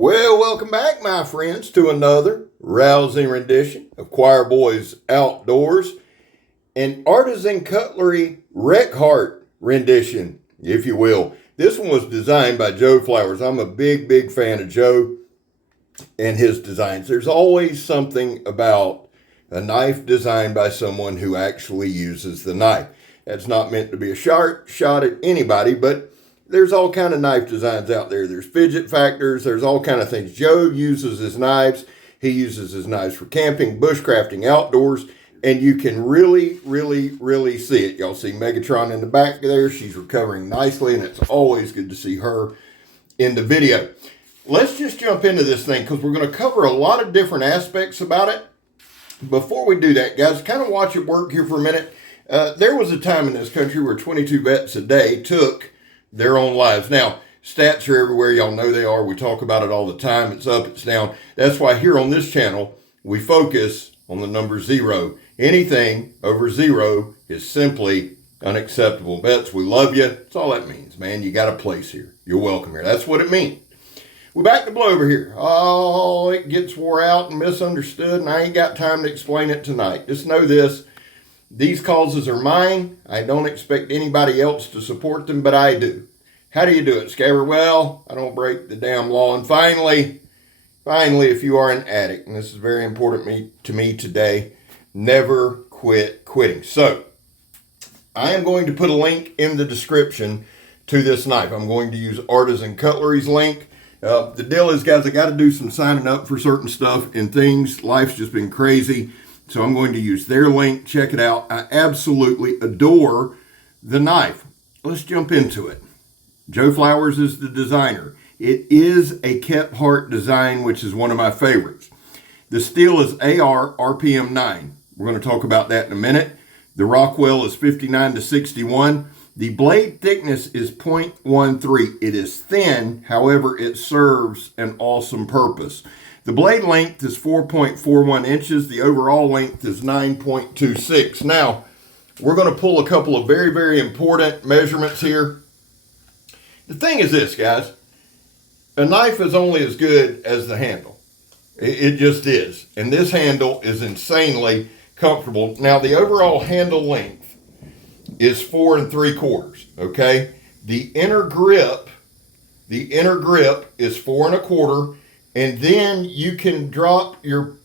Well, welcome back, my friends, to another rousing rendition of Choir Boys Outdoors, an Artisan Cutlery Wreckhart rendition, if you will. This one was designed by Joe Flowers. I'm a big fan of Joe and his designs. There's always something about a knife designed by someone who actually uses the knife. That's not meant to be a shot at anybody, but there's all kind of knife designs out there. There's fidget factors. There's all kind of things. Joe uses his knives. He uses his knives for camping, bushcrafting, outdoors, and you can really see it. Y'all see Megatron in the back there. She's recovering nicely, and it's always good to see her in the video. Let's just jump into this thing because we're going to cover a lot of different aspects about it. Before we do that, guys, kind of watch it work here for a minute. There was a time in this country where 22 vets a day took their own lives. Now, stats are everywhere. Y'all know they are. We talk about it all the time. It's up, it's down. That's why here on this channel, we focus on the number 0. Anything over 0 is simply unacceptable. Vets, we love you. That's all that means, man. You got a place here. You're welcome here. That's what it means. We're back to blow over here. Oh, it gets wore out and misunderstood, and I ain't got time to explain it tonight. Just know this. These causes are mine. I don't expect anybody else to support them, but I do. How do you do it, Scabber? Well, I don't break the damn law. And finally, if you are an addict, and this is very important to me today, never quit quitting. So, I am going to put a link in the description to this knife. I'm going to use Artisan Cutlery's link. The deal is, guys, I got to do some signing up for certain stuff and things. Life's just been crazy. So I'm going to use their link. Check it out. I absolutely adore the knife. Let's jump into it. Joe Flowers is the designer. It is a Wreckhart design, which is one of my favorites. The steel is AR RPM9. We're going to talk about that in a minute. The Rockwell is 59 to 61. The blade thickness is 0.13. It is thin, however, it serves an awesome purpose. The blade length is 4.41 inches. The overall length is 9.26. Now, we're going to pull a couple of very important measurements here. The thing is this, guys. A knife is only as good as the handle. It just is. And this handle is insanely comfortable. Now, the overall handle length is 4 3/4, okay? The inner grip is 4 1/4. And then you can drop your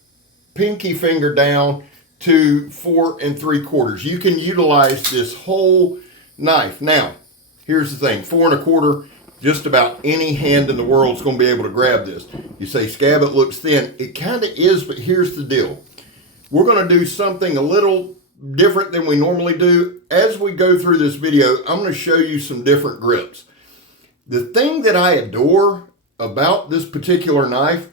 pinky finger down to 4 3/4. You can utilize this whole knife. Now, here's the thing. 4 1/4, just about any hand in the world is going to be able to grab this. You say, Scab, it looks thin. It kind of is, but here's the deal. We're going to do something a little different than we normally do. As we go through this video, I'm going to show you some different grips. The thing that I adore about this particular knife,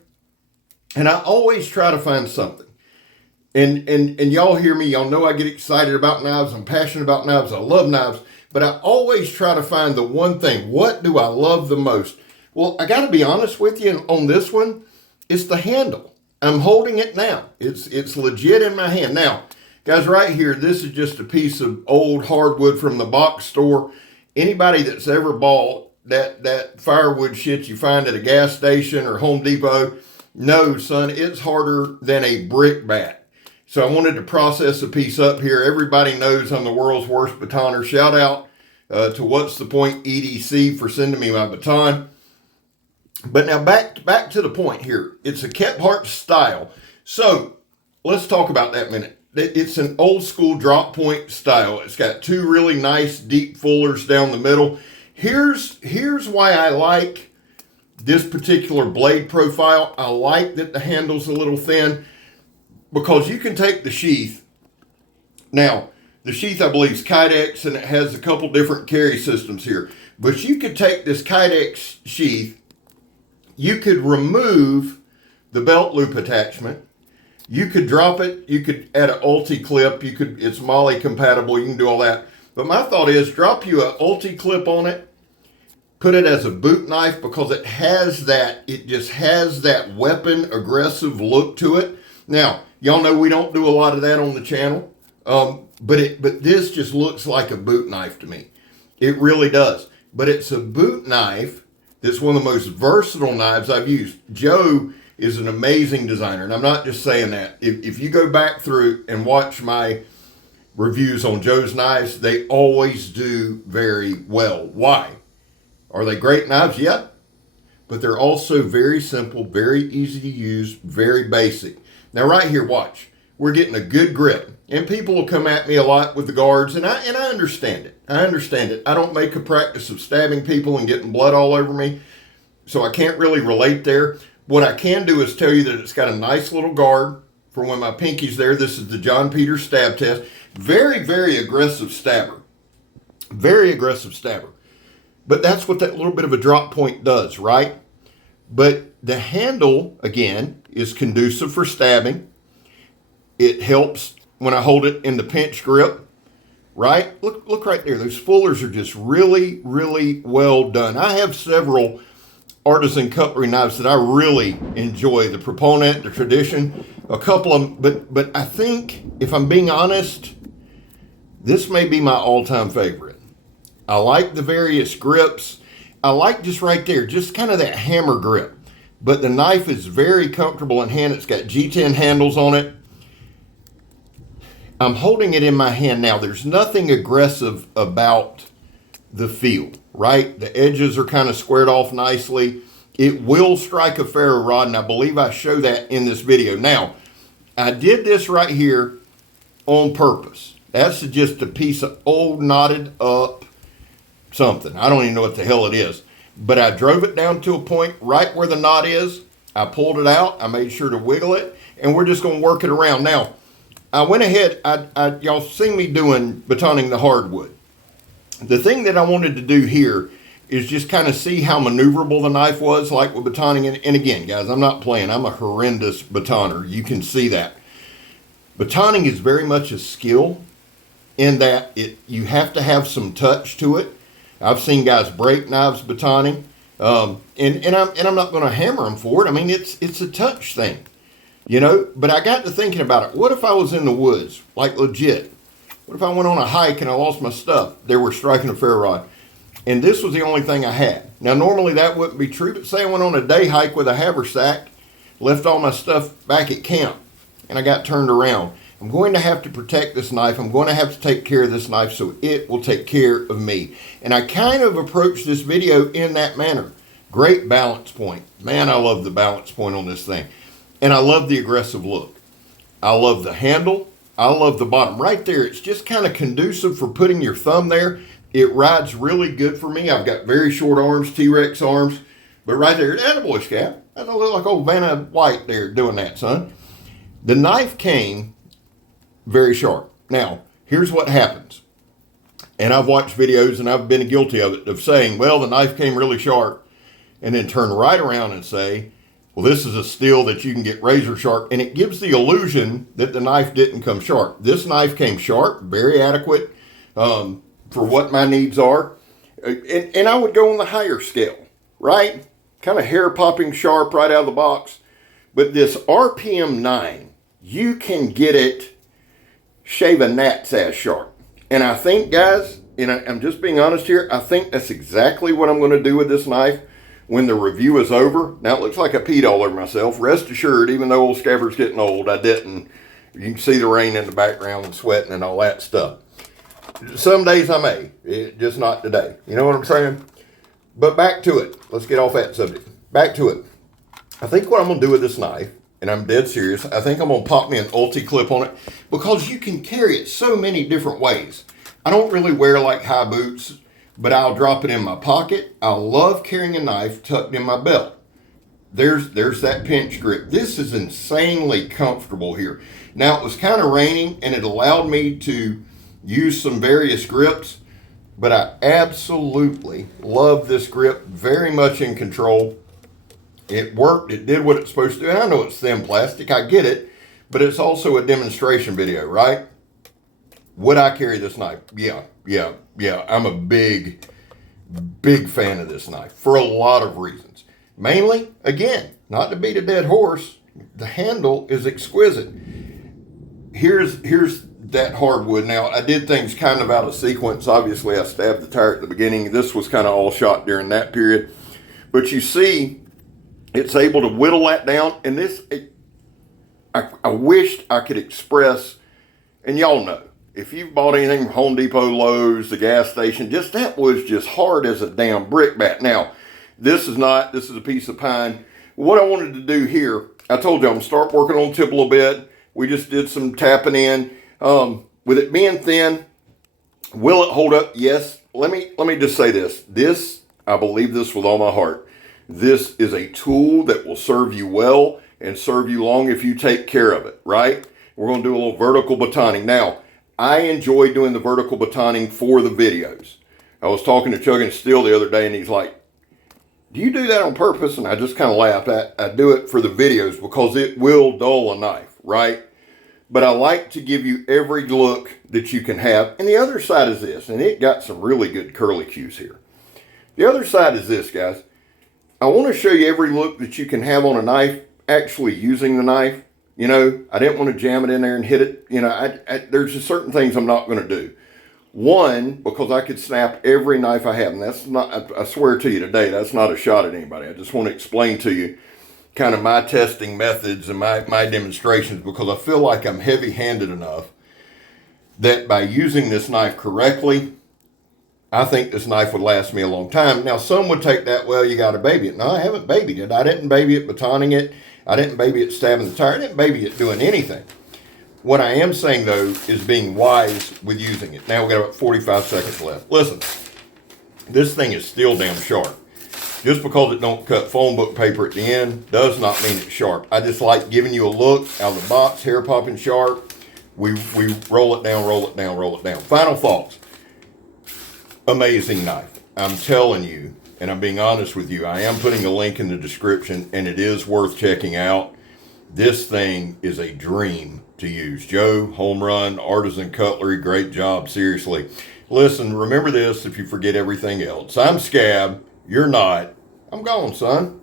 and I always try to find something, and y'all hear me, y'all know I get excited about knives, I'm passionate about knives, I love knives, but I always try to find the one thing. What do I love the most? Well, I got to be honest with you on this one, it's the handle. I'm holding it now. It's legit in my hand. Now, guys, right here, this is just a piece of old hardwood from the box store. Anybody that's ever bought that firewood shit you find at a gas station or Home Depot, no, son, it's harder than a brick bat. So I wanted to process a piece up here. Everybody knows I'm the world's worst batoner. Shout out to What's the Point EDC for sending me my baton. But now back to the point here. It's a Wreckhart style. So let's talk about that a minute. It's an old school drop point style. It's got 2 really nice deep fullers down the middle. Here's why I like this particular blade profile. I like that the handle's a little thin because you can take the sheath. Now, the sheath, I believe, is Kydex, and it has a couple different carry systems here. But you could take this Kydex sheath, you could remove the belt loop attachment, you could drop it, you could add an ulti clip, it's MOLLE compatible, you can do all that. But my thought is drop you an ulti clip on it, put it as a boot knife because it just has that weapon aggressive look to it. Now, y'all know we don't do a lot of that on the channel, but this just looks like a boot knife to me. It really does. But it's a boot knife That's one of the most versatile knives I've used. Joe is an amazing designer, and I'm not just saying that. If you go back through and watch my reviews on Joe's knives, they always do very well. Why? Are they great knives? Yeah. But they're also very simple, very easy to use, very basic. Now right here, watch. We're getting a good grip. And people will come at me a lot with the guards, and I understand it. I understand it. I don't make a practice of stabbing people and getting blood all over me, so I can't really relate there. What I can do is tell you that it's got a nice little guard for when my pinky's there. This is the John Peters stab test. Very, very aggressive stabber. Very aggressive stabber. But that's what that little bit of a drop point does, right? But the handle, again, is conducive for stabbing. It helps when I hold it in the pinch grip, right? Look right there. Those fullers are just really, really well done. I have several Artisan Cutlery knives that I really enjoy. The Proponent, the Tradition, a couple of them. But I think, if I'm being honest, this may be my all-time favorite. I like the various grips. I like just right there, just kind of that hammer grip. But the knife is very comfortable in hand. It's got G10 handles on it. I'm holding it in my hand now. There's nothing aggressive about the feel, right? The edges are kind of squared off nicely. It will strike a ferro rod, and I believe I show that in this video. Now, I did this right here on purpose. That's just a piece of old knotted up something. I don't even know what the hell it is. But I drove it down to a point right where the knot is. I pulled it out. I made sure to wiggle it, and we're just going to work it around. Now, I went ahead, y'all seen me doing batoning the hardwood. The thing that I wanted to do here is just kind of see how maneuverable the knife was, like with batoning. And again, guys, I'm not playing. I'm a horrendous batoner. You can see that. Batoning is very much a skill in that you have to have some touch to it. I've seen guys break knives batoning, and I'm not going to hammer them for it. I mean, it's a touch thing. You know, but I got to thinking about it. What if I was in the woods, like legit? What if I went on a hike and I lost my stuff? They were striking a ferro rod, and this was the only thing I had. Now, normally that wouldn't be true, but say I went on a day hike with a haversack, left all my stuff back at camp, and I got turned around. I'm going to have to protect this knife. I'm going to have to take care of this knife so it will take care of me. And I kind of approached this video in that manner. Great balance point. Man, I love the balance point on this thing. And I love the aggressive look. I love the handle. I love the bottom. Right there, it's just kind of conducive for putting your thumb there. It rides really good for me. I've got very short arms, T-Rex arms. But right there, attaboy, Scap. I don't look like old Vanna White there doing that, son. The knife came very sharp. Now, here's what happens. And I've watched videos, and I've been guilty of it, of saying, well, the knife came really sharp, and then turn right around and say, well, this is a steel that you can get razor sharp, and it gives the illusion that the knife didn't come sharp. This knife came sharp, very adequate for what my needs are. And I would go on the higher scale, right? Kind of hair popping sharp right out of the box. But this RPM9, you can get it shave a gnat's ass sharp. And I think, guys, and I'm just being honest here, I think that's exactly what I'm going to do with this knife when the review is over. Now, it looks like I peed all over myself. Rest assured, even though old Scabbard's getting old, I didn't. You can see the rain in the background and sweating and all that stuff. Some days I may, just not today. You know what I'm saying? But back to it. Let's get off that subject. Back to it. I think what I'm going to do with this knife, and I'm dead serious, I think I'm going to pop me an ulti clip on it because you can carry it so many different ways. I don't really wear like high boots, but I'll drop it in my pocket. I love carrying a knife tucked in my belt. There's that pinch grip. This is insanely comfortable here. Now, it was kind of raining, and it allowed me to use some various grips, but I absolutely love this grip. Very much in control. It worked. It did what it's supposed to do. And I know it's thin plastic. I get it, but it's also a demonstration video, right? Would I carry this knife? Yeah. I'm a big fan of this knife for a lot of reasons. Mainly, again, not to beat a dead horse, the handle is exquisite. Here's that hardwood. Now, I did things kind of out of sequence. Obviously, I stabbed the tire at the beginning. This was kind of all shot during that period. But you see, it's able to whittle that down. And this, I wished I could express, and y'all know, if you've bought anything from Home Depot, Lowe's, the gas station, just that was just hard as a damn brickbat. Now, this is a piece of pine. What I wanted to do here, I told you I'm going to start working on tip a little bit. We just did some tapping in. With it being thin, will it hold up? Yes. Let me just say this. I believe this with all my heart. This is a tool that will serve you well and serve you long if you take care of it, right? We're going to do a little vertical batoning. Now, I enjoy doing the vertical batoning for the videos. I was talking to Chugging Steel the other day, and he's like, do you do that on purpose? And I just kind of laughed. I do it for the videos because it will dull a knife, right? But I like to give you every look that you can have. And the other side is this, and it got some really good curly cues here. The other side is this, guys. I want to show you every look that you can have on a knife, actually using the knife. You know, I didn't want to jam it in there and hit it. You know, there's just certain things I'm not going to do. One, because I could snap every knife I have. And that's not, I swear to you today, that's not a shot at anybody. I just want to explain to you kind of my testing methods and my demonstrations, because I feel like I'm heavy-handed enough that by using this knife correctly, I think this knife would last me a long time. Now, some would take that, well, you got to baby it. No, I haven't babied it. I didn't baby it batoning it. I didn't baby it stabbing the tire. I didn't baby it doing anything. What I am saying, though, is being wise with using it. Now we've got about 45 seconds left. Listen, this thing is still damn sharp. Just because it don't cut phone book paper at the end does not mean it's sharp. I just like giving you a look out of the box, hair popping sharp. We roll it down, roll it down, roll it down. Final thoughts. Amazing knife. I'm telling you, and I'm being honest with you, I am putting a link in the description, and it is worth checking out. This thing is a dream to use. Joe, home run, Artisan Cutlery, great job, seriously. Listen, remember this if you forget everything else. I'm Scab, you're not. I'm gone, son.